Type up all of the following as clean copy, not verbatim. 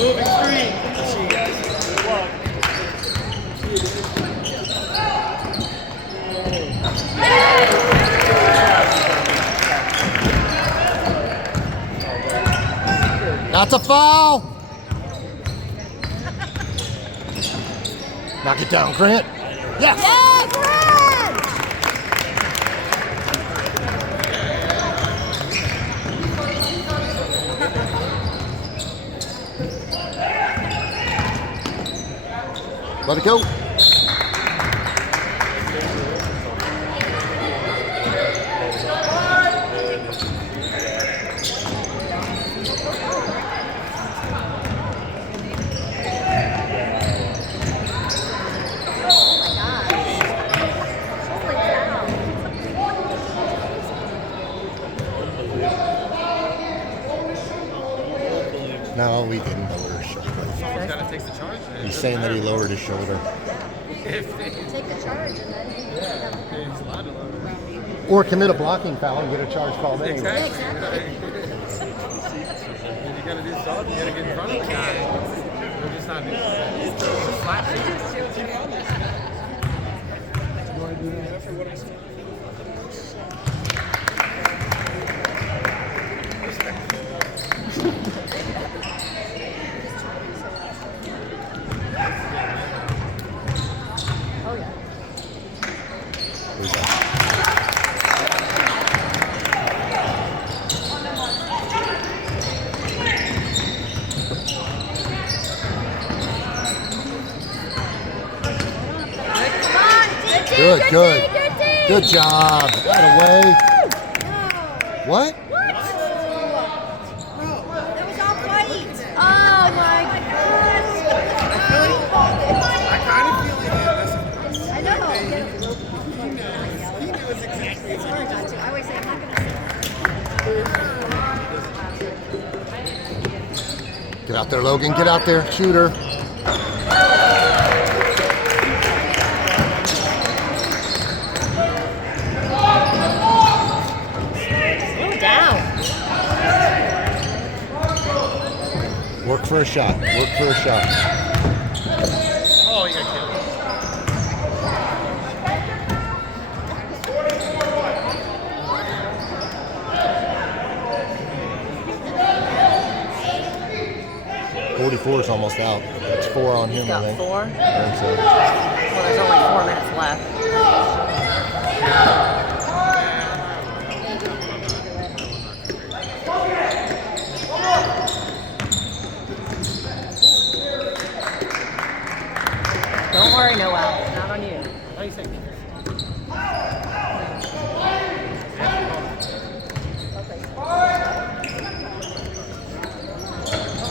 Moving screen. See you guys. That's a foul. Knock it down, Grant. Yes. Yeah, Grant! Let it go. No, we didn't lower his shoulder. Someone's got to take the charge. He's saying that he lowered his shoulder. Take the charge and then... He's allowed to lower it. Or commit a blocking foul and get a charge called anyway. Exactly. You got to do something. You got to get in front of the guy. They're just not doing it. It's just flat. Do I do that for what I said? Oh, yeah. Good, good. Good job. That away. What? That was all white. Oh, my God. I kind of feel like I know. he knew it's exactly as I always say, I'm not going to Get out there, Logan. Get out there. Shooter. Work for a shot. Work for a shot. Oh, you got killed. .44 is almost out. It's 4 on him, I think. 4? I think so. Well, there's only 4 minutes left. Don't worry, Noel. Not on you. How do you think?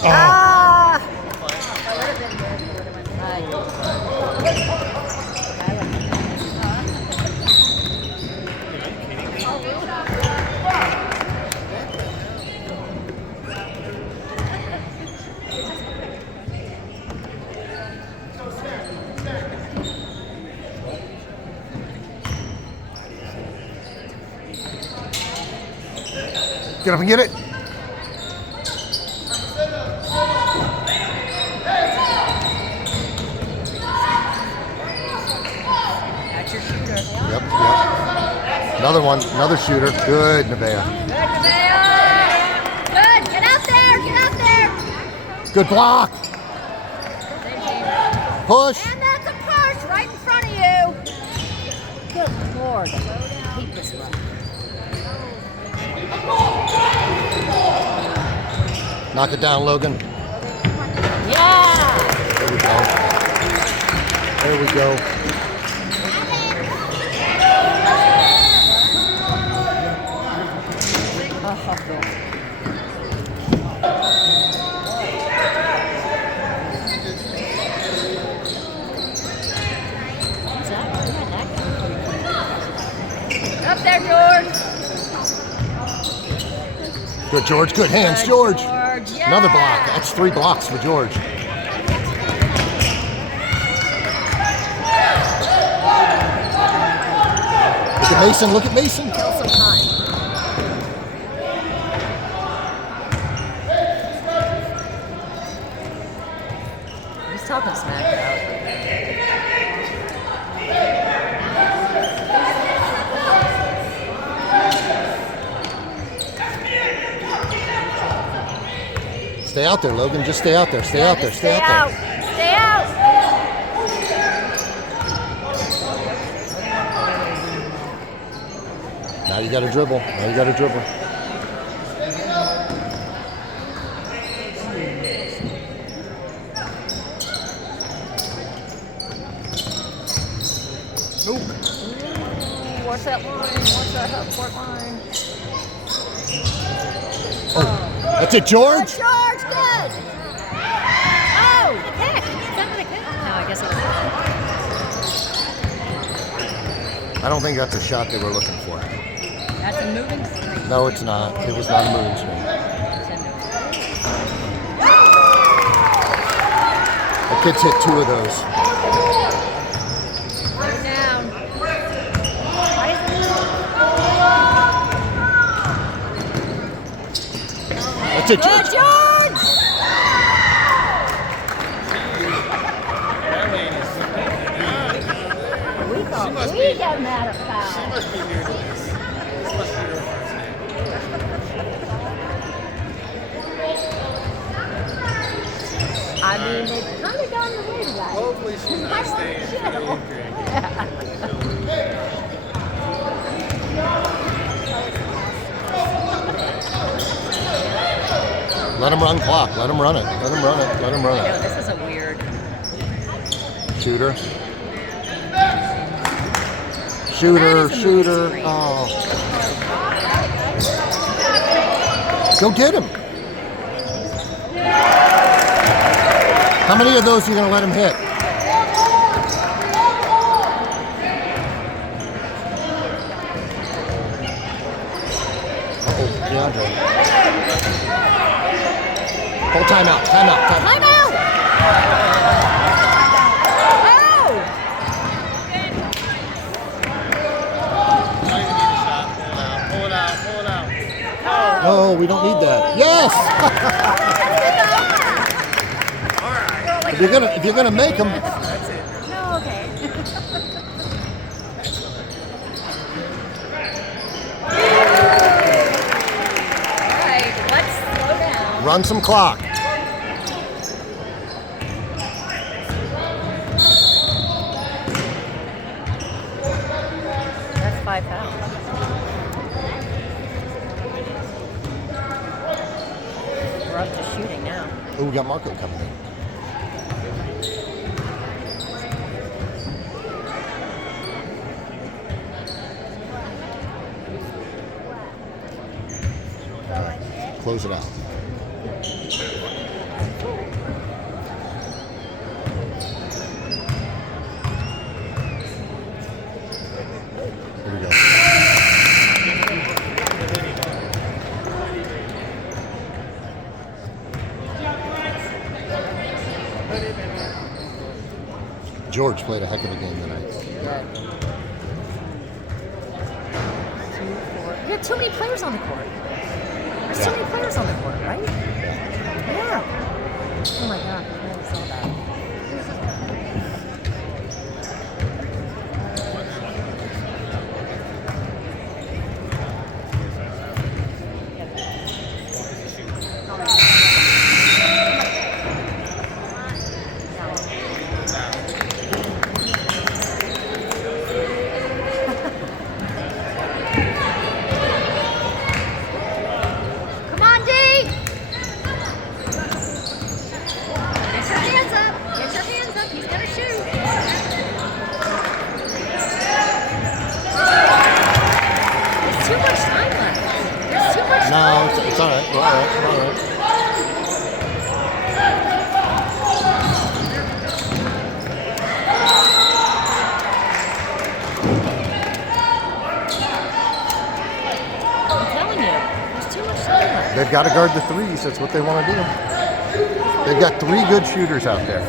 Ah! Get up and get it. That's your shooter. Yep, yep. Another one, another shooter. Good, Nevaeh. Good, get out there, get out there. Good block. Push. And that's a push right in front of you. Good Lord. Keep this one. Knock it down, Logan. Yeah. There we go. There we go. Up there, George. Good, George. Good hands, George. George, yeah. Another block. That's 3 blocks for George. Look at Mason. Look at Mason. Kill some time. talking smack. But I was right there. Stay out there, Logan. Just stay out there. Stay out there. Stay out there. Stay out. Now you got to dribble. Now you got to dribble. Nope. Watch that line. Watch that half court line. Oh, that's it, George. George, good. Oh, the pick. Is that what it is? No, I guess it was. I don't think that's a shot they were looking for. That's a moving screen. No, it's not. It was not a moving screen. The kids hit 2 of those. Slow down. That's it, Good, George. George. That lady's We got mad at She foul. must be new to this. This must be her first name. I mean, they kind of gone the way to that. Hopefully she's not staying for the 8th grade. Let him run clock. Let him run it. Let him run it. Let him run Yo, it. this is a weird. Shooter. Shooter. That is a Shooter. moving screen. Oh. Go get him. How many of those are you going to let him hit? Uh-oh, DeAndre. Full timeout. Timeout. Timeout. Time out. Oh. Now you need a shot. Pull it out. Pull it out. Pull it out. No, we don't need that. Yes. If you're gonna make them, That's it. No, okay. All right, let's slow down. run some clock. That's 5 fouls. We're up to shooting now. Oh, we got Marco coming in. All right, close it out. Here we go. George played a heck of a game tonight. We have too many players on the court. There's too many players on the court, right? Yeah. Oh my God, I never saw that. Come on, D. Get your hands up. Get your hands up. He's gonna shoot. There's too much time left. There's too much No, time. it's all right. We're all right. We're all right. I'm telling you, there's too much time left. They've got to guard the threes. That's what they want to do. They've got 3 good shooters out there.